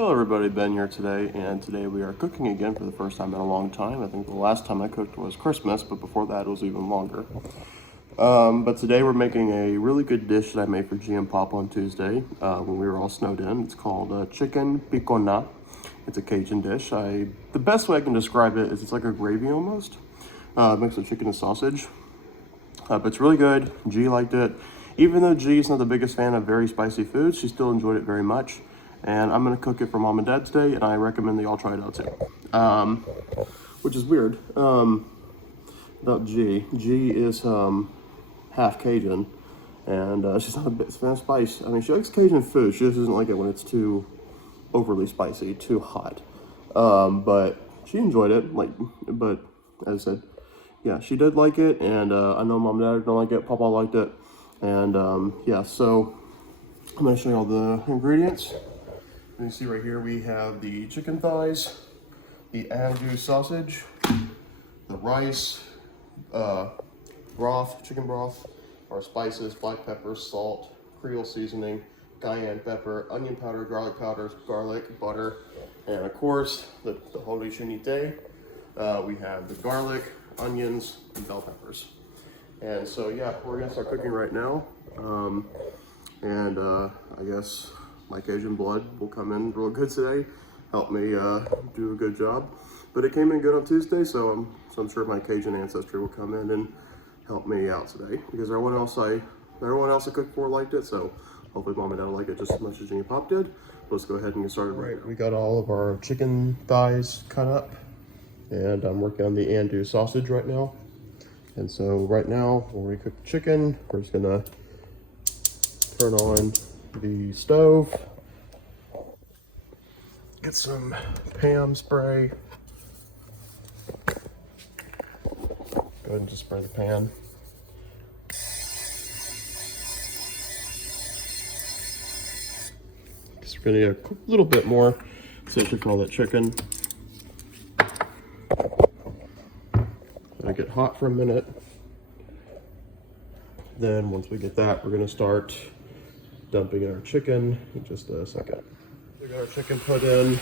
Hello everybody, Ben here today, and today we are cooking again for the first time in a long time. I think the last time I cooked was Christmas, but before that it was even longer. But today we're making a really good dish that I made for G and Pop on Tuesday when we were all snowed in. It's called chicken PIQUANTE. It's a Cajun dish. The best way I can describe it is it's like a gravy almost, mixed with chicken and sausage. But it's really good. G liked it. Even though G is not the biggest fan of very spicy food, she still enjoyed it very much. And I'm gonna cook it for Mom and Dad's Day, and I recommend that y'all try it out too. Which is weird. About G. G is half Cajun, and she's not a big fan of spice. I mean, she likes Cajun food. She just doesn't like it when it's too overly spicy, too hot. But she enjoyed it. But as I said, yeah, she did like it, and I know Mom and Dad don't like it. Papa liked it, and yeah. So I'm gonna show you all the ingredients. You can see right here we have the chicken thighs, the andouille sausage, the rice, broth, chicken broth, our spices, black pepper, salt, Creole seasoning, cayenne pepper, onion powder, garlic, butter, and of course the holy trinité. We have the garlic, onions, and bell peppers. And so yeah, we're gonna start cooking right now. I guess my Cajun blood will come in real good today, help me do a good job. But it came in good on Tuesday, so I'm sure my Cajun ancestry will come in and help me out today, because everyone else I cooked for liked it, so hopefully Mom and Dad will like it just as much as G and Pop did. Let's go ahead and get started right now. We got all of our chicken thighs cut up, and I'm working on the andouille sausage right now. And so right now, when we cook the chicken, we're just gonna turn on the stove, get some Pam spray. Go ahead and just spray the pan. Because we're gonna need a little bit more, essentially for all that chicken. Gonna get hot for a minute. Then once we get that, we're gonna start dumping in our chicken in just a second. We got our chicken put in.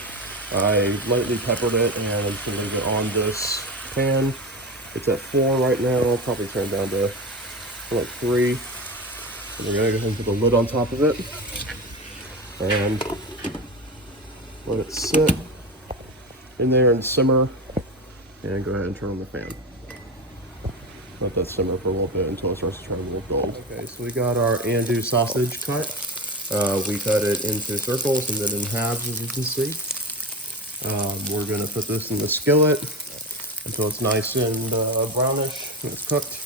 I lightly peppered it, and I'm just gonna leave it on this pan. It's at 4 right now. I'll probably turn down to like 3. And we're gonna go ahead and put the lid on top of it and let it sit in there and simmer, and go ahead and turn on the fan. Let that simmer for a little bit until it starts to turn a little gold. Okay, so we got our andouille sausage cut. We cut it into circles and then in halves, as you can see. We're gonna put this in the skillet until it's nice and brownish when it's cooked.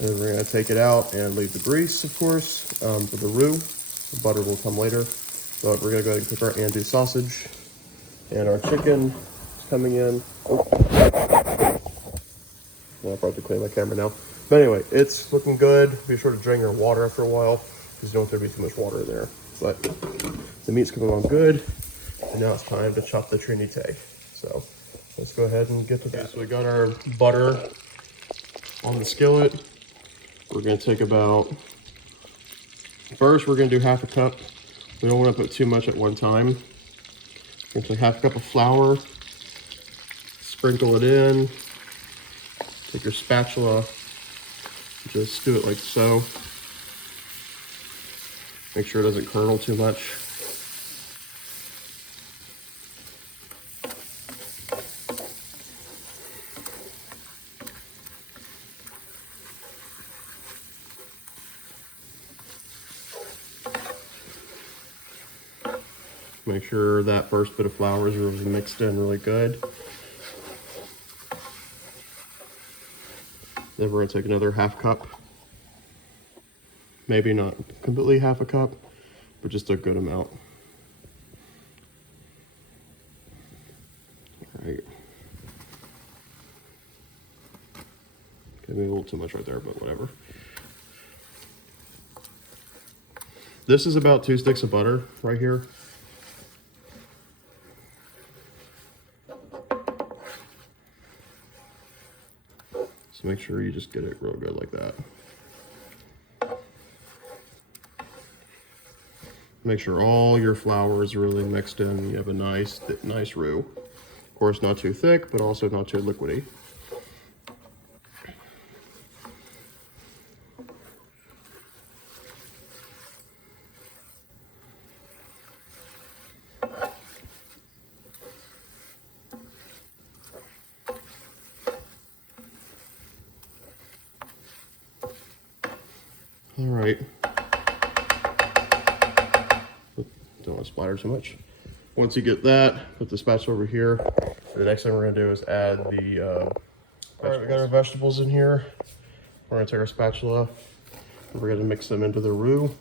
And then we're gonna take it out and leave the grease, of course, for the roux. The butter will come later. But we're gonna go ahead and cook our andouille sausage, and our chicken is coming in. Oh. Well, I'll probably clean my camera now. But anyway, it's looking good. Be sure to drain your water after a while, because you don't want there to be too much water in there. But the meat's coming along good, and now it's time to chop the trinité. So let's go ahead and get to that. So we got our butter on the skillet. We're gonna take first we're gonna do half a cup. We don't want to put too much at one time. We're gonna take half a cup of flour, sprinkle it in. Take your spatula, just do it like so. Make sure it doesn't curdle too much. Make sure that first bit of flour is really mixed in really good. Then we're gonna take another half cup. Maybe not completely half a cup, but just a good amount. All right. Maybe a little too much right there, but whatever. This is about 2 sticks of butter right here. So make sure you just get it real good like that. Make sure all your flour is really mixed in. You have a nice roux. Of course, not too thick, but also not too liquidy. All right. Don't want to splatter too much. Once you get that, put the spatula over here. The next thing we're gonna do is add the all right, we got our vegetables in here. We're gonna take our spatula and we're gonna mix them into the roux.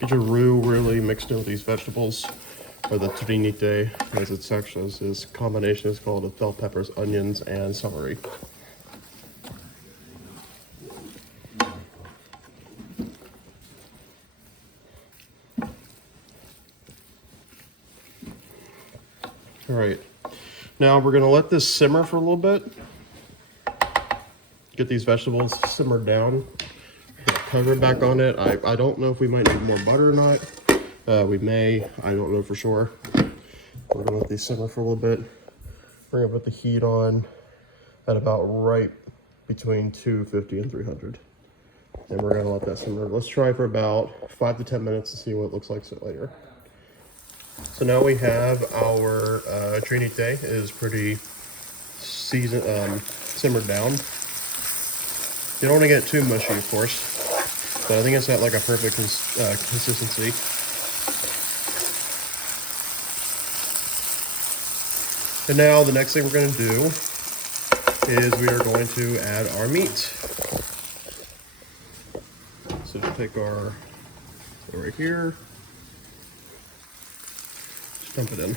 Get your roux really mixed in with these vegetables, or the trinite, as it's actually, this combination is called with bell peppers, onions, and celery. All right, now we're gonna let this simmer for a little bit. Get these vegetables simmered down. Cover it back on it. I don't know if we might need more butter or not. We may, I don't know for sure. We're gonna let these simmer for a little bit. We're gonna put the heat on at about right between 250 and 300. And we're gonna let that simmer. Let's try for about 5 to 10 minutes to see what it looks like later. So now we have our trinite is pretty simmered down. You don't want to get too mushy, of course. But I think it's at like a perfect consistency. And now the next thing we're going to do is we are going to add our meat. So just take our right here, just dump it in.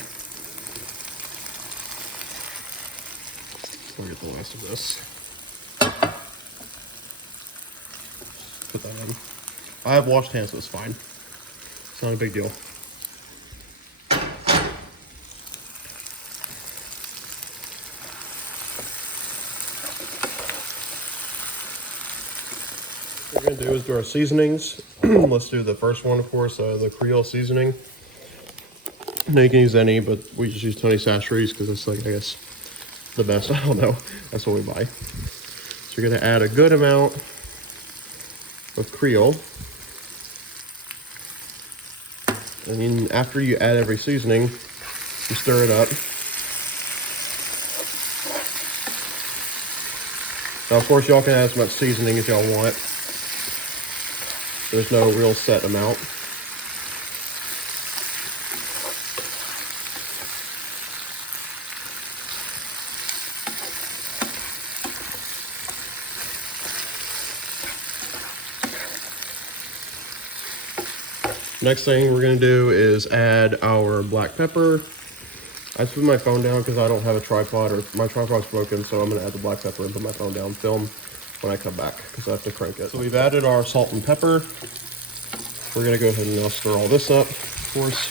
So I'll get the last of this. Put that in. I have washed hands, so it's fine. It's not a big deal. What we're gonna do is do our seasonings. Let's do the first one, of course, the Creole seasoning. Now you can use any, but we just use Tony Chachere's because it's like, I guess, the best. I don't know. That's what we buy. So you're gonna add a good amount of Creole. And then after you add every seasoning, you stir it up. Now, of course, y'all can add as much seasoning as y'all want. There's no real set amount. Next thing we're gonna do is add our black pepper. I just put my phone down because I don't have a tripod, or my tripod's broken, so I'm gonna add the black pepper and put my phone down, film when I come back because I have to crank it. So we've added our salt and pepper. We're gonna go ahead and now stir all this up, of course.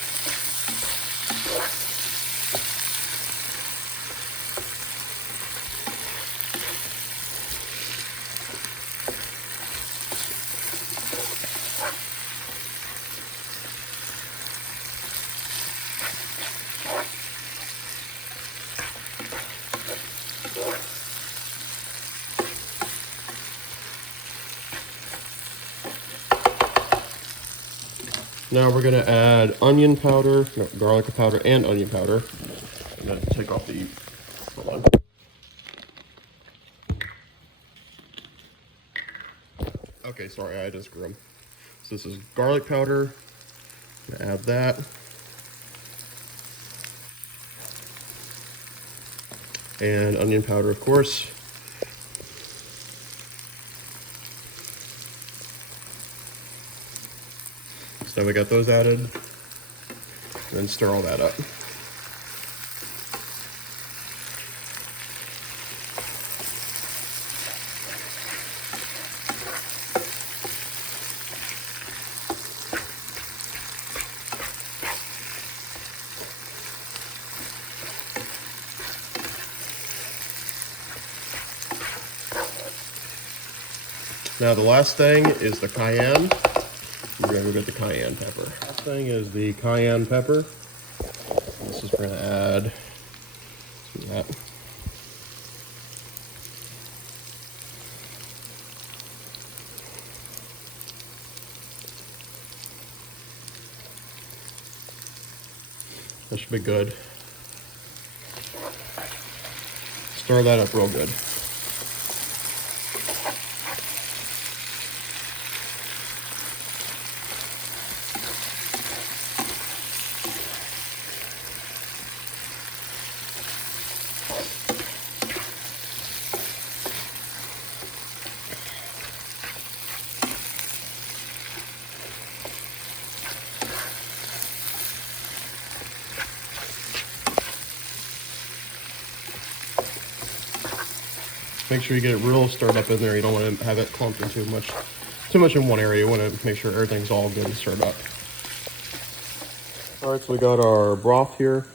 Now we're gonna add onion powder, no, garlic powder and onion powder. I'm gonna take off the, hold on. Okay, sorry, I just grew them. So this is garlic powder. I'm gonna add that. And onion powder, of course. So now we got those added, and then stir all that up. Now the last thing is the cayenne. We're gonna go get the cayenne pepper. Last thing is the cayenne pepper. This is gonna add to that. That should be good. Stir that up real good. Make sure you get it real stirred up in there. You don't want to have it clumped in too much in one area. You want to make sure everything's all good and stirred up. All right, so we got our broth here,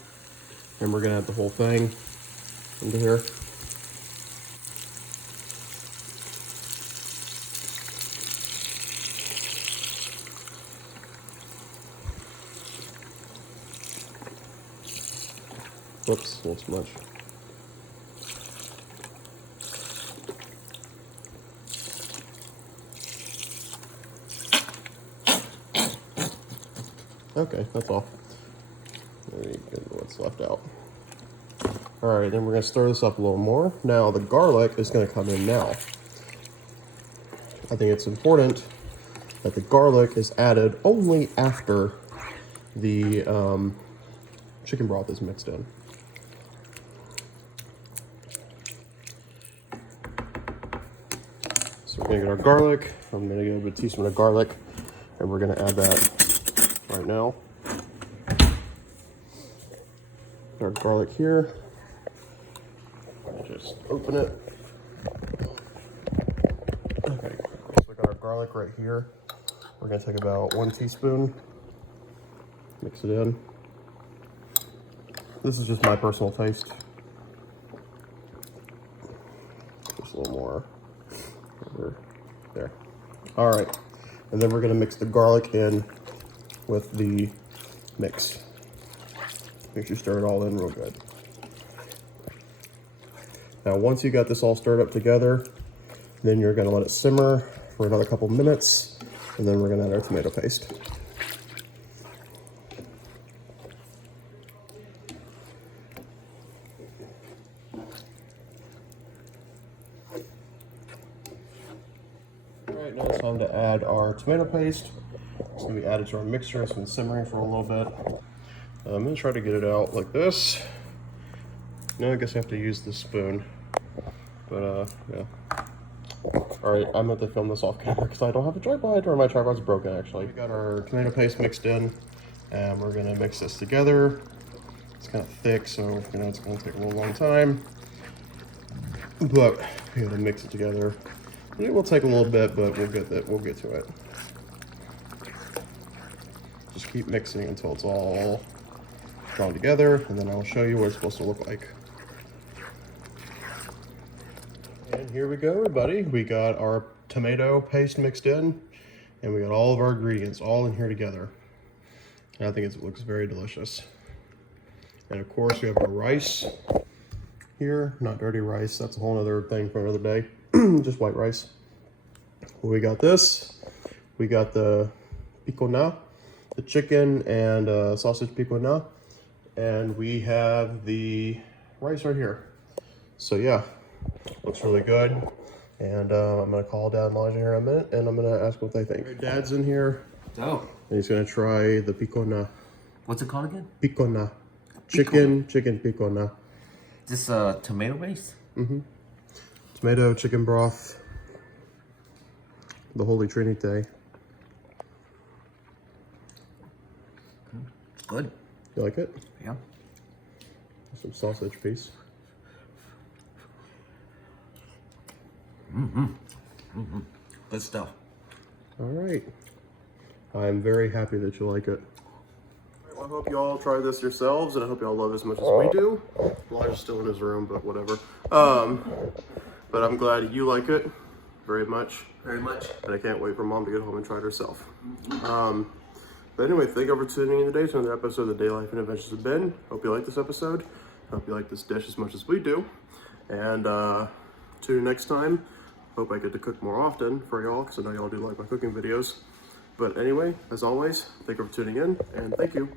and we're gonna add the whole thing into here. Whoops, a little too much. Okay, that's all. There you go, what's left out. All right, then we're gonna stir this up a little more. Now the garlic is gonna come in now. I think it's important that the garlic is added only after the chicken broth is mixed in. So we're gonna get our garlic. I'm gonna get a teaspoon of garlic, and we're gonna add that right now. Our garlic here. Just open it. Okay, so we got our garlic right here. We're gonna take about 1 teaspoon, mix it in. This is just my personal taste. Just a little more over there. All right, and then we're gonna mix the garlic in with the mix. Make sure you stir it all in real good. Now, once you got this all stirred up together, then you're gonna let it simmer for another couple minutes, and then we're gonna add our tomato paste. All right, now it's time to add our tomato paste. It's gonna be added to our mixture. It's been simmering for a little bit. I'm gonna try to get it out like this. Now I guess I have to use the spoon, but yeah. All right, I'm going to film this off camera because I don't have a tripod, or my tripod's broken actually. We got our tomato paste mixed in, and we're gonna mix this together. It's kind of thick, so you know it's gonna take a little long time, but we gotta mix it together. It will take a little bit, but we'll get that. We'll get to it. Just keep mixing until it's all drawn together, and then I'll show you what it's supposed to look like. And here we go, everybody. We got our tomato paste mixed in, and we got all of our ingredients all in here together. And I think it looks very delicious. And of course, we have our rice here. Not dirty rice, that's a whole other thing for another day. Just white rice. We got this. We got the PIQUANTE, the chicken and sausage PIQUANTE. And we have the rice right here. So yeah, looks really good. And I'm gonna call Dad and Elijah here in a minute, and I'm gonna ask what they think. Right, Dad's in here. Oh. And he's gonna try the PIQUANTE. What's it called again? PIQUANTE. Chicken PIQUANTE. Is this tomato based? Mm-hmm. Tomato, chicken broth. The Holy Trinity. It's good. You like it? Yeah. Some sausage piece. Good stuff. All right. I'm very happy that you like it. Well, I hope you all try this yourselves, and I hope you all love it as much as we do. Elijah's still in his room, but whatever. But I'm glad you like it. very much. Very much. And I can't wait for Mom to get home and try it herself. But anyway, thank you for tuning in today to another episode of the Day Life and Adventures of Ben. Hope you like this episode. Hope you like this dish as much as we do. And tune in next time. Hope I get to cook more often for y'all, because I know y'all do like my cooking videos. But anyway, as always, thank you for tuning in, and thank you.